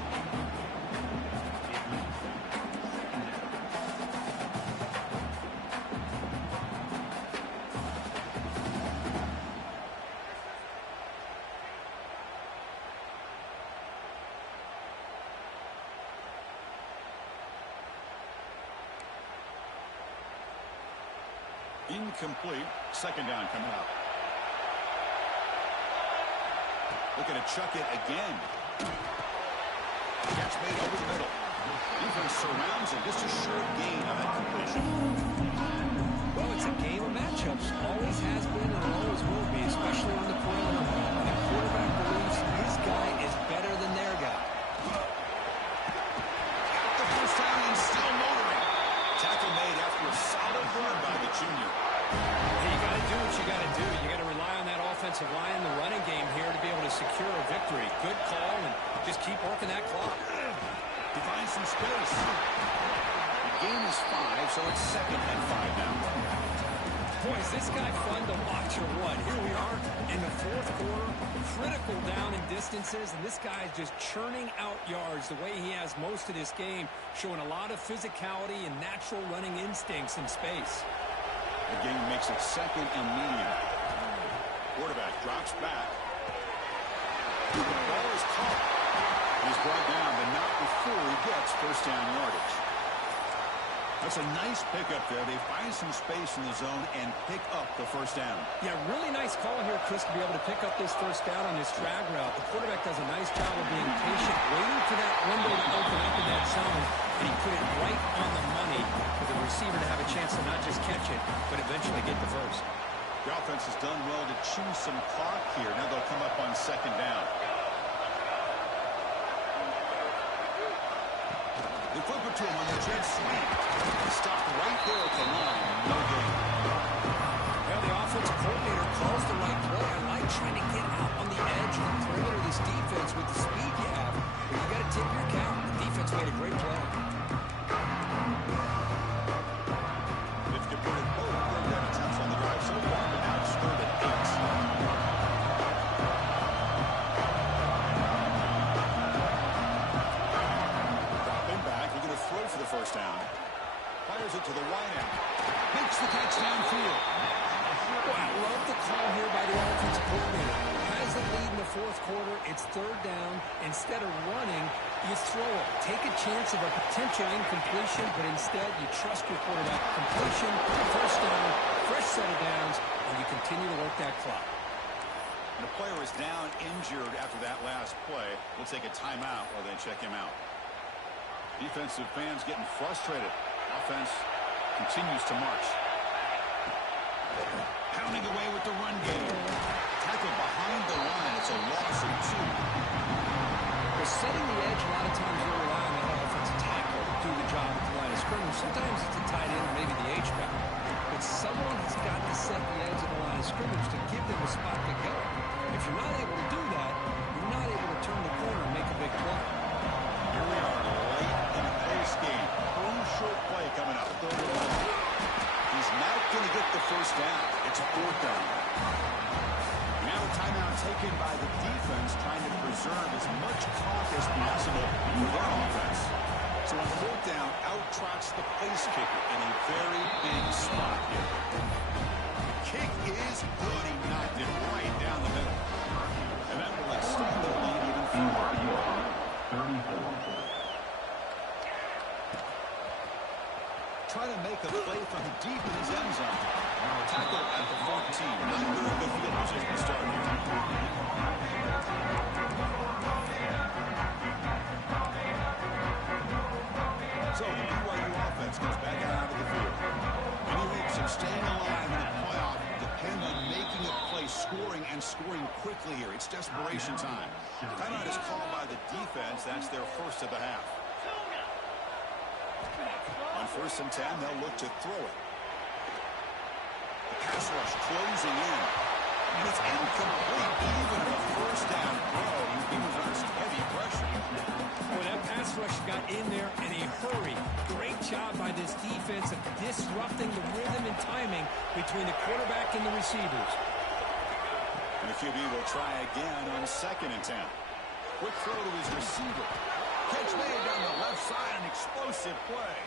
Incomplete. Second down coming up. Looking to chuck it again. Catch made over the middle. Defense surrounds him. Just a short gain on that completion. Well, it's a game of matchups. Always has been and always will be, especially on the perimeter. And the quarterback believes his guy is better than their guy. Got the first down and still motoring. Tackle made after a solid run by the junior. Hey, you got to do what you got to do. You got to rely on that offensive line, the running game here to be able to secure a victory. Good call, and just keep working that clock. He finds some space. The game is 5, so it's second and 5 now. Boy, is this guy fun to watch or what? Here we are in the fourth quarter, critical down in distances, and this guy is just churning out yards the way he has most of this game, showing a lot of physicality and natural running instincts in space. The game makes it second and medium. Quarterback drops back. The ball is caught. He's brought down, but not before he gets first down yardage. That's a nice pickup there. They find some space in the zone and pick up the first down. Yeah, really nice call here, Chris, to be able to pick up this first down on this drag route. The quarterback does a nice job of being patient, waiting for that window to open up in that zone, and he put it right on the money for the receiver to have a chance to not just catch it, but eventually get the first. The offense has done well to chew some clock here. Now they'll come up on second down. They flip it to him on the jet sweep. Stopped right there at the line. No gain. Well, the offensive coordinator calls the right play. I like trying to get out on the edge of the perimeter of this defense with the speed you have. But you got to tip your cap. The defense made a great play. They've converted both third down attempts on the drive so far, but now it's third and 8. Throw for the first down. Fires it to the wide end. Makes the catch downfield. Well, I love the call here by the offensive coordinator. Has the lead in the fourth quarter. It's third down. Instead of running, you throw it. Take a chance of a potential incompletion, but instead you trust your quarterback. Completion, first down, fresh set of downs, and you continue to work that clock. And the player is down injured after that last play. We'll take a timeout while they check him out. Defensive fans getting frustrated. Offense continues to march. Pounding away with the run game. Tackle behind the line. It's a loss of 2. Well, setting the edge, a lot of times you'll rely on that offensive tackle to do the job at the line of scrimmage. Sometimes it's a tight end or maybe the H-back. But someone has got to set the edge of the line of scrimmage to give them a spot to go. If you're not able to do that, you're not able to turn the corner and make a big play. Here we are late in the base game. Crucial play coming up. Third and long. He's not going to get the first down. It's a fourth down. Now a timeout taken by the defense, trying to preserve as much clock as possible for their offense. So on fourth down, out trots the place kicker in a very big spot here. The kick is good. He knocked it right down the the play from deep in his end zone. Now a tackle at the 14. Not very good field position to start here. So the BYU offense goes back out of the field. Any hopes of staying alive in the playoff depend on making a play, scoring, and scoring quickly here. It's desperation time. Timeout is called by the defense. That's their first of the half. On 1st and 10, they'll look to throw it. The pass rush closing in. And it's incomplete. Even a first down throw. He was under some heavy pressure. Boy, that pass rush got in there in a hurry. Great job by this defense of disrupting the rhythm and timing between the quarterback and the receivers. And the QB will try again on 2nd and 10. Quick throw to his receiver. Catch made down the left side. An explosive play.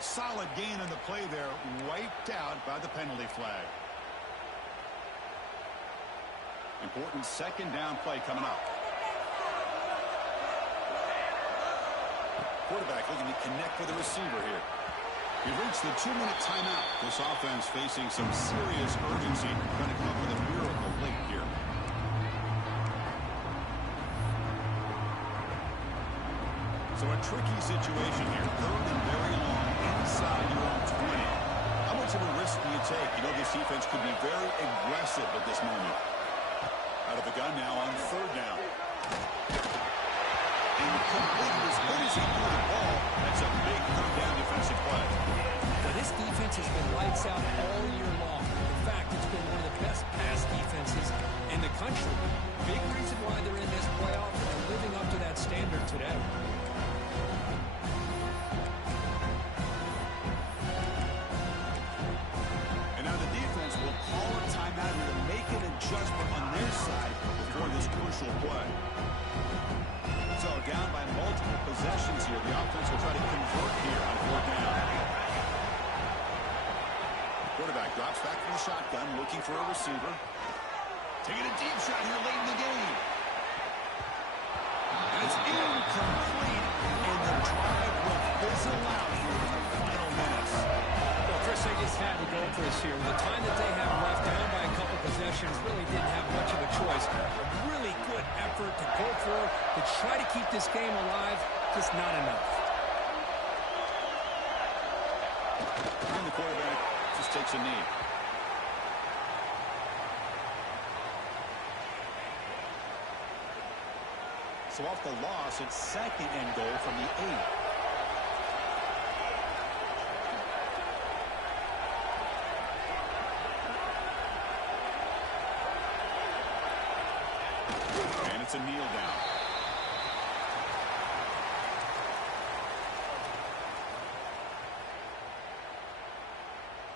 Solid gain on the play there. Wiped out by the penalty flag. Important 2nd down play coming up. Quarterback looking to connect with the receiver here. We've reached the 2-minute timeout. This offense facing some serious urgency. Trying to come up with a miracle late here. So a tricky situation here. 3rd and very long inside your own 20. How much of a risk do you take? You know this defense could be very aggressive at this moment. Out of the gun now on 3rd down. Incomplete. As good as he threw the ball, that's a big 3rd down defensive play. Now, this defense has been lights out all year long. In fact, it's been one of the best pass defenses in the country. Big reason why they're in this playoff, and they're living up to that standard today. And now the defense will call a timeout here to make an adjustment on their side before this crucial play. So down by multiple possessions here. The offense will try to convert here on 4th down. Quarterback drops back from the shotgun, looking for a receiver. Taking a deep shot here late in the game. And it's incomplete. And the drive will fizzle out here in the final minutes. Well, Chris, they just had to go for this here. With the time that they have left, down by a couple possessions, really didn't have much of a choice. A really good effort to go for it, to try to keep this game alive, just not enough. And the quarterback just takes a knee. So off the loss, it's 2nd and goal from the 8. And it's a kneel down.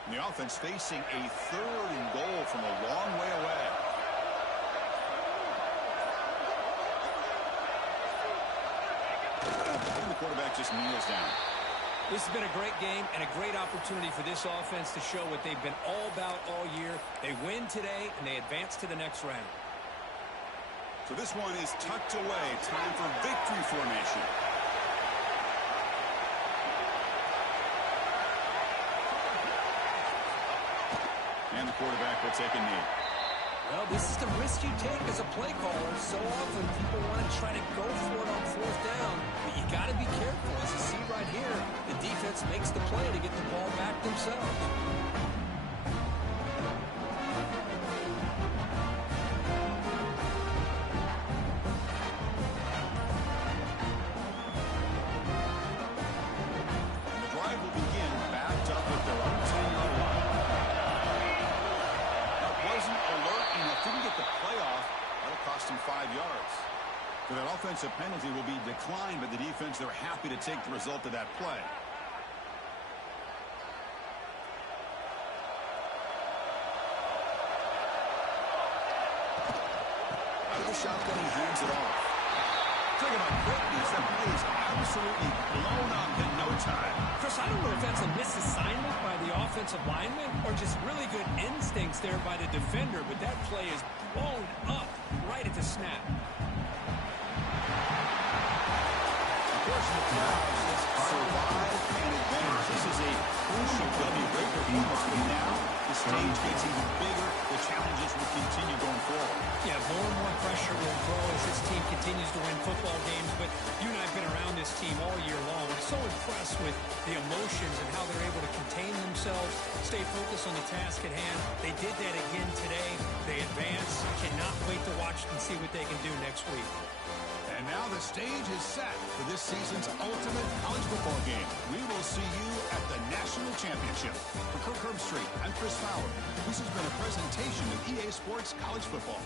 And the offense facing a 3rd and goal from a long way away. And the quarterback just kneels down. This has been a great game and a great opportunity for this offense to show what they've been all about all year. They win today, and they advance to the next round. So this one is tucked away. Time for victory formation. And the quarterback will take a knee. Well, this is the risk you take as a play caller. So often people want to try to go for it on 4th down, but you got to be careful. As you see right here, the defense makes the play to get the ball back themselves. And the drive will begin backed up at their own 10-yard line. That wasn't alert enough. Didn't get the playoff. That'll cost him 5 yards. So that offensive penalty will be declined by the defense. They're happy to take the result of that play. Out of the shotgun, he hands it off. Talk about quickness. That play is absolutely blown up in no time. Chris, I don't know if that's a misassignment by the offensive lineman or just really good instincts there by the defender, but that play is blown up right at the snap. course, the crowd just survive and advance. This is a crucial W. Great performance, but now the stage gets even bigger. The challenges will continue going forward. Yeah, more and more pressure will grow as this team continues to win football games, but you and I have been around this team all year long. I'm so impressed with the emotions and how they're able to contain themselves, stay focused on the task at hand. They did that again today. They advance. Cannot wait to watch and see what they can do next week. And now the stage is set for this season's ultimate college football game. We will see you at the National Championship. For Kirk Herbstreit, I'm Chris Fowler. This has been a presentation of EA Sports College Football.